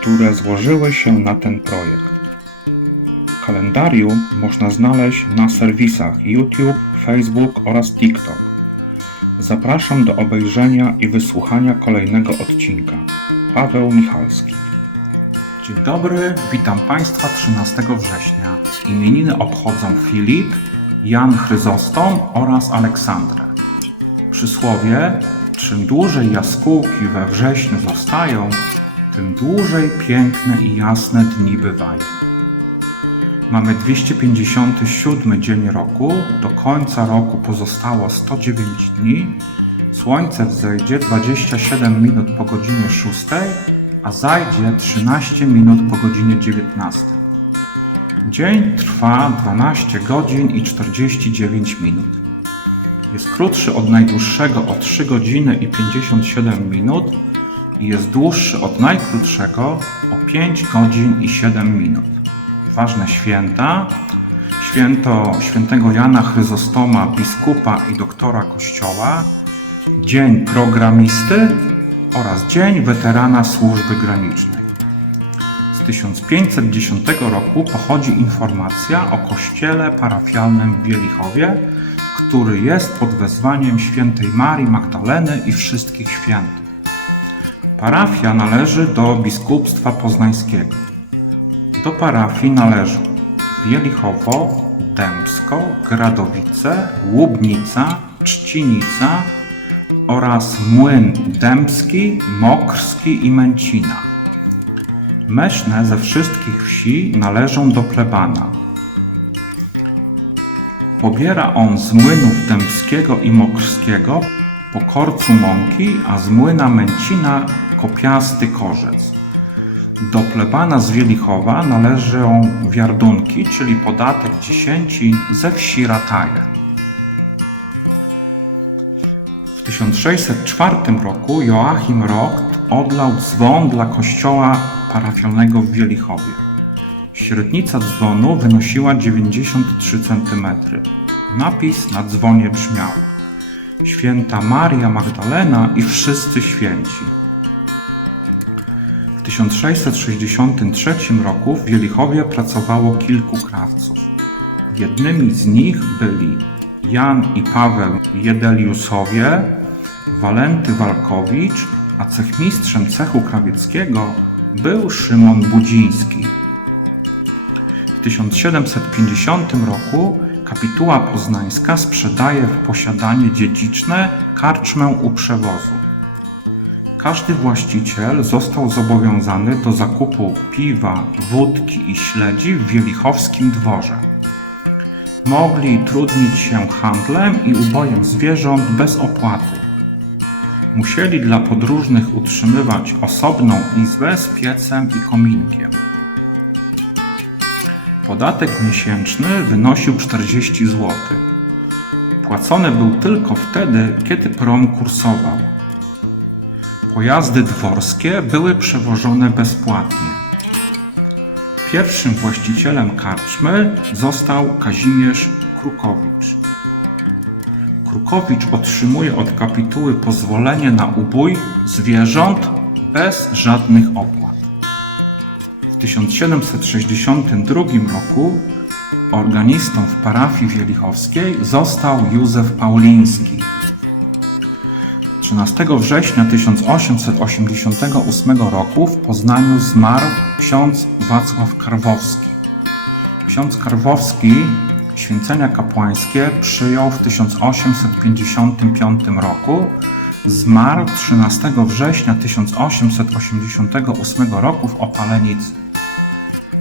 które złożyły się na ten projekt. Kalendarium można znaleźć na serwisach YouTube, Facebook oraz TikTok. Zapraszam do obejrzenia i wysłuchania kolejnego odcinka. Paweł Michalski. Dzień dobry, witam Państwa 13 września. Imieniny obchodzą Filip, Jan Chryzostom oraz Aleksandra. Przysłowie, czym dłużej jaskółki we wrześniu zostają, tym dłużej piękne i jasne dni bywają. Mamy 257 dzień roku, do końca roku pozostało 109 dni, słońce wzejdzie 27 minut po godzinie 6, a zajdzie 13 minut po godzinie 19. Dzień trwa 12 godzin i 49 minut. Jest krótszy od najdłuższego o 3 godziny i 57 minut i jest dłuższy od najkrótszego o 5 godzin i 7 minut. Ważne święta. Święto świętego Jana Chryzostoma, biskupa i doktora Kościoła, Dzień Programisty oraz Dzień Weterana Służby Granicznej. Z 1510 roku pochodzi informacja o kościele parafialnym w Wielichowie, który jest pod wezwaniem świętej Marii Magdaleny i wszystkich świętych. Parafia należy do biskupstwa poznańskiego. Do parafii należą Wielichowo, Dębsko, Gradowice, Łubnica, Trzcinica oraz Młyn Dębski, Mokrski i Męcina. Meszne ze wszystkich wsi należą do plebana. Pobiera on z młynów Dębskiego i Mokrskiego po korcu mąki, a z młyna Męcina kopiasty korzec. Do plebana z Wielichowa należą wiardunki, czyli podatek dziesięcin ze wsi Rataje. W 1604 roku Joachim Rocht odlał dzwon dla kościoła parafialnego w Wielichowie. Średnica dzwonu wynosiła 93 cm. Napis na dzwonie brzmiał Święta Maria Magdalena i wszyscy święci. W 1663 roku w Wielichowie pracowało kilku krawców. Jednymi z nich byli Jan i Paweł Jedeliusowie, Walenty Walkowicz, a cechmistrzem cechu krawieckiego był Szymon Budziński. W 1750 roku kapituła poznańska sprzedaje w posiadanie dziedziczne karczmę u przewozu. Każdy właściciel został zobowiązany do zakupu piwa, wódki i śledzi w wielichowskim dworze. Mogli trudnić się handlem i ubojem zwierząt bez opłaty. Musieli dla podróżnych utrzymywać osobną izbę z piecem i kominkiem. Podatek miesięczny wynosił 40 zł. Płacony był tylko wtedy, kiedy prom kursował. Pojazdy dworskie były przewożone bezpłatnie. Pierwszym właścicielem karczmy został Kazimierz Krukowicz. Krukowicz otrzymuje od kapituły pozwolenie na ubój zwierząt bez żadnych opłat. W 1762 roku organistą w parafii wielichowskiej został Józef Pauliński. 13 września 1888 roku w Poznaniu zmarł ksiądz Wacław Karwowski. Ksiądz Karwowski święcenia kapłańskie przyjął w 1855 roku. Zmarł 13 września 1888 roku w Opalenicy.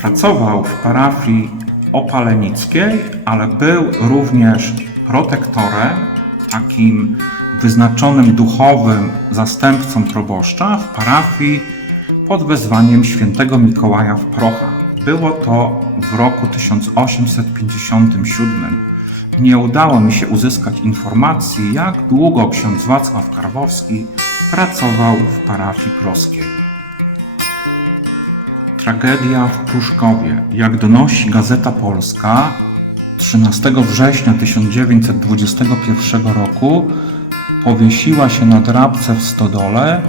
Pracował w parafii opalenickiej, ale był również protektorem, takim wyznaczonym duchowym zastępcą proboszcza w parafii pod wezwaniem świętego Mikołaja w prochach. Było to w roku 1857. Nie udało mi się uzyskać informacji, jak długo ksiądz Wacław Karwowski pracował w parafii proskiej. Tragedia w Pruszkowie. Jak donosi Gazeta Polska, 13 września 1921 roku powiesiła się na drabce w Stodole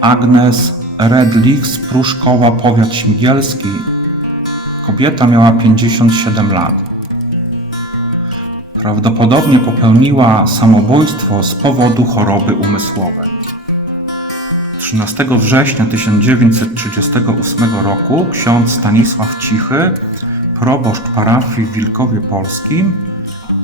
Agnes Redlich z Pruszkowa, powiat śmigielski. Kobieta miała 57 lat. Prawdopodobnie popełniła samobójstwo z powodu choroby umysłowej. 13 września 1938 roku ksiądz Stanisław Cichy, proboszcz parafii w Wilkowie Polskim,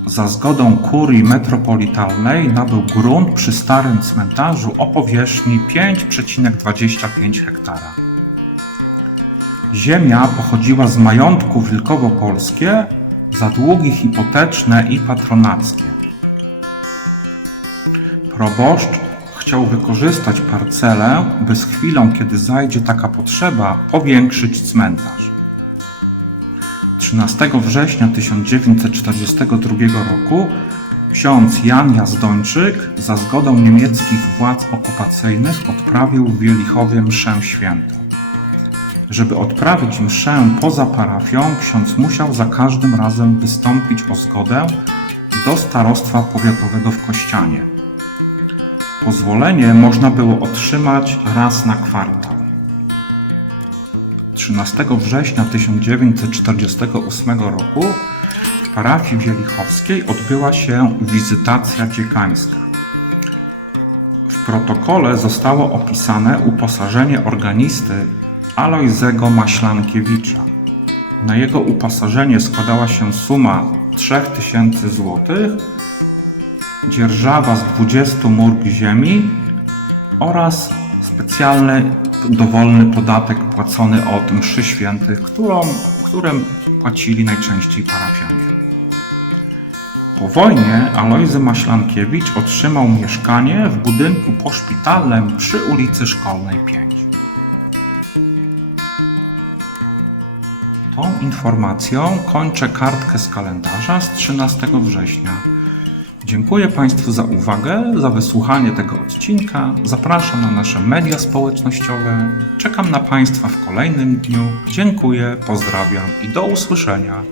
za zgodą kurii metropolitalnej nabył grunt przy starym cmentarzu o powierzchni 5,25 hektara. Ziemia pochodziła z majątku Wilkowo-Polskie, zadługi hipoteczne i patronackie. Proboszcz chciał wykorzystać parcelę, by z chwilą, kiedy zajdzie taka potrzeba, powiększyć cmentarz. 13 września 1942 roku ksiądz Jan Jazdończyk za zgodą niemieckich władz okupacyjnych odprawił w Wielichowie mszę świętą. Żeby odprawić mszę poza parafią, ksiądz musiał za każdym razem wystąpić o zgodę do starostwa powiatowego w Kościanie. Pozwolenie można było otrzymać raz na kwartał. 13 września 1948 roku w parafii wielichowskiej odbyła się wizytacja dziekańska. W protokole zostało opisane uposażenie organisty Alojzego Maślankiewicza. Na jego uposażenie składała się suma 3000 zł, dzierżawa z 20 murg ziemi oraz specjalny dowolny podatek płacony od mszy świętych, którą, którym płacili najczęściej parafianie. Po wojnie Alojzy Maślankiewicz otrzymał mieszkanie w budynku poszpitalnym przy ulicy Szkolnej 5. Tą informacją kończę kartkę z kalendarza z 13 września. Dziękuję Państwu za uwagę, za wysłuchanie tego odcinka. Zapraszam na nasze media społecznościowe. Czekam na Państwa w kolejnym dniu. Dziękuję, pozdrawiam i do usłyszenia.